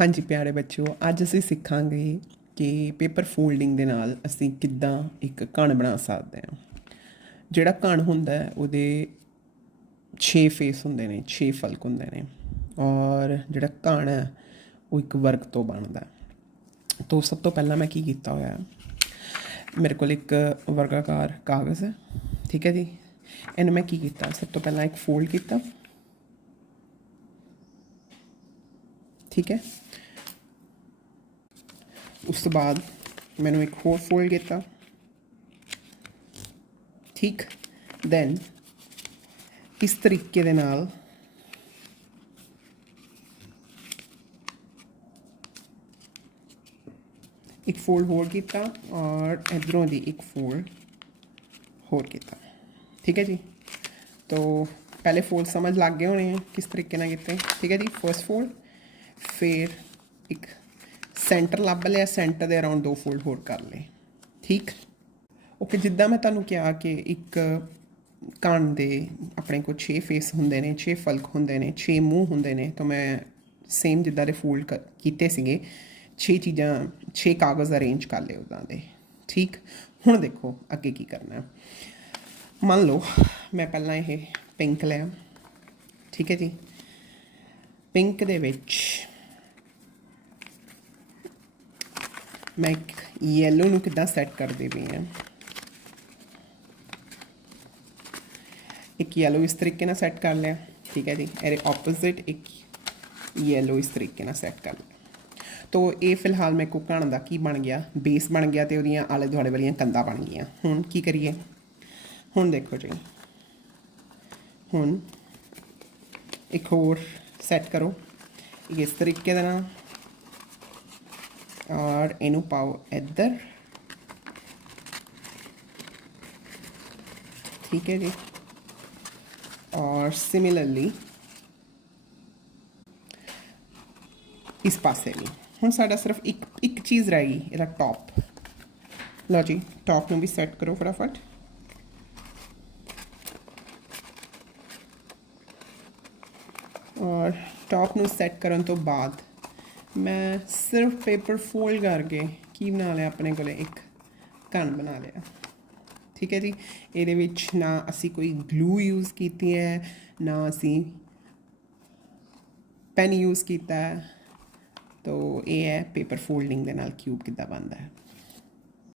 ਹਾਂਜੀ ਪਿਆਰੇ ਬੱਚਿਓ, ਅੱਜ ਅਸੀਂ ਸਿੱਖਾਂਗੇ ਕਿ ਪੇਪਰ ਫੋਲਡਿੰਗ ਦੇ ਨਾਲ ਅਸੀਂ ਕਿੱਦਾਂ ਇੱਕ ਕਣ ਬਣਾ ਸਕਦੇ ਹਾਂ। ਜਿਹੜਾ ਕਣ ਹੁੰਦਾ ਹੈ, ਉਹਦੇ 6 ਫੇਸ ਹੁੰਦੇ ਨੇ 6 ਫਲਕ ਹੁੰਦੇ ਨੇ ਔਰ ਜਿਹੜਾ ਕਣ ਹੈ, ਉਹ ਇੱਕ ਵਰਗ ਤੋਂ ਬਣਦਾ ਹੈ। ਤੋਂ ਸਭ ਤੋਂ ਪਹਿਲਾਂ ਮੈਂ ਕੀ ਕੀਤਾ ਹੋਇਆ ਮੇਰੇ ਕੋਲ ਇੱਕ ਵਰਗਾਕਾਰ ਕਾਗਜ਼ ਹੈ, ਠੀਕ ਹੈ ਜੀ? ਇਹਨੂੰ ਮੈਂ ਕੀ ਕੀਤਾ? ਸਭ ਤੋਂ ਪਹਿਲਾਂ ਇੱਕ ਫੋਲਡ ਕੀਤਾ, ਠੀਕ ਹੈ? ਉਸ ਤੋਂ ਬਾਅਦ ਮੈਨੂੰ ਇੱਕ ਹੋਰ ਫੋਲਡ ਕੀਤਾ ਠੀਕ ਦੈਨ ਇਸ ਤਰੀਕੇ ਦੇ ਨਾਲ ਇੱਕ ਫੋਲਡ ਹੋਰ ਕੀਤਾ ਔਰ ਇਧਰੋਂ ਦੀ ਇੱਕ ਫੋਲਡ ਹੋਰ ਕੀਤਾ ਠੀਕ ਹੈ ਜੀ ਤੋ ਪਹਿਲੇ ਫੋਲਡ ਸਮਝ ਲੱਗ ਗਏ ਹੋਣੇ ਆ ਕਿਸ ਤਰੀਕੇ ਨਾਲ ਕੀਤੇ ਠੀਕ ਹੈ ਜੀ ਫਰਸਟ ਫੋਲਡ ਫਿਰ ਇੱਕ ਸੈਂਟਰ ਲੱਭ ਲਿਆ, ਸੈਂਟਰ ਦੇ ਅਰਾਊਂਡ ਦੋ ਫੋਲਡ ਹੋਰ ਕਰ ਲਏ। ਠੀਕ? ਓਕੇ, ਜਿੱਦਾਂ ਮੈਂ ਤੁਹਾਨੂੰ ਕਿਹਾ ਕਿ ਇੱਕ ਕੰਨ ਦੇ ਆਪਣੇ ਕੋਲ 6 ਫੇਸ ਹੁੰਦੇ ਨੇ 6 ਫਲਕ ਹੁੰਦੇ ਨੇ 6 ਮੂੰਹ ਹੁੰਦੇ ਨੇ, ਤਾਂ ਮੈਂ ਸੇਮ ਜਿੱਦਾਂ ਦੇ ਫੋਲਡ ਕੀਤੇ ਸੀਗੇ 6 ਚੀਜ਼ਾਂ 6 ਕਾਗਜ਼ ਅਰੇਂਜ ਕਰ ਲਏ ਉਦਾਂ ਦੇ। ਠੀਕ? ਹੁਣ ਦੇਖੋ ਅੱਗੇ ਕੀ ਕਰਨਾ। ਮੰਨ ਲਓ, ਮੈਂ ਪਹਿਲਾਂ ਇਹ ਪਿੰਕ ਲਿਆ ਠੀਕ ਹੈ ਜੀ? ਪਿੰਕ ਦੇ ਵਿੱਚ ਮੈਂ ਯੈਲੋ ਨੂੰ ਕਿੱਦਾਂ ਸੈੱਟ ਕਰਦੇ ਪਈ ਹਾਂ? ਇੱਕ ਯੈਲੋ ਇਸ ਤਰੀਕੇ ਨਾਲ ਸੈੱਟ ਕਰ ਲਿਆ। ਠੀਕ ਹੈ ਜੀ, ਇਹਦੇ ਆਪੋਜ਼ਿਟ ਇੱਕ ਯੈਲੋ ਇਸ ਤਰੀਕੇ ਨਾਲ ਸੈੱਟ ਕਰ ਲਿਆ। ਤੋ ਇਹ ਫਿਲਹਾਲ ਮੇਰੇ ਕੋ ਕਣ ਦਾ ਕੀ ਬਣ ਗਿਆ? ਬੇਸ ਬਣ ਗਿਆ ਤੇ ਉਹਦੀਆਂ ਆਲੇ ਦੁਆਲੇ ਵਾਲੀਆਂ ਕੰਧਾਂ ਬਣ ਗਈਆਂ। ਹੁਣ ਕੀ ਕਰੀਏ? ਹੁਣ ਦੇਖੋ ਜੀ। ਹੁਣ ਇੱਕ ਹੋਰ ਸੈੱਟ ਕਰੋ। ਇਸ ਤਰੀਕੇ ਦੇ ਨਾਲ ਔਰ ਇਹਨੂੰ ਪਾਓ ਇੱਧਰ ਠੀਕ ਹੈ ਜੀ ਔਰ ਸਿਮਿਲਰਲੀ ਇਸ ਪਾਸੇ ਵੀ ਹੁਣ ਸਾਡਾ ਸਿਰਫ ਇੱਕ ਇੱਕ ਚੀਜ਼ ਰਹਿ ਗਈ ਇਹਦਾ ਟੌਪ ਲਓ ਜੀ ਟੌਪ ਨੂੰ ਵੀ ਸੈੱਟ ਕਰੋ ਫਟਾਫਟ ਔਰ ਟੌਪ ਨੂੰ ਸੈੱਟ ਕਰਨ ਤੋਂ ਬਾਅਦ ਮੈਂ ਸਿਰਫ ਪੇਪਰ ਫੋਲਡ ਕਰਕੇ ਕੀ ਬਣਾ ਲਿਆ ਆਪਣੇ ਕੋਲੇ? ਇੱਕ ਕਣ ਬਣਾ ਲਿਆ। ਠੀਕ ਹੈ ਜੀ? ਇਹਦੇ ਵਿੱਚ ਨਾ ਅਸੀਂ ਕੋਈ ਗਲੂ ਯੂਜ਼ ਕੀਤੀ ਹੈ, ਨਾ ਅਸੀਂ ਪੈਨ ਯੂਜ਼ ਕੀਤਾ ਹੈ। ਤੋ ਇਹ ਹੈ ਪੇਪਰ ਫੋਲਡਿੰਗ ਦੇ ਨਾਲ ਕਿਊਬ ਕਿੱਦਾਂ ਬਣਦਾ ਹੈ।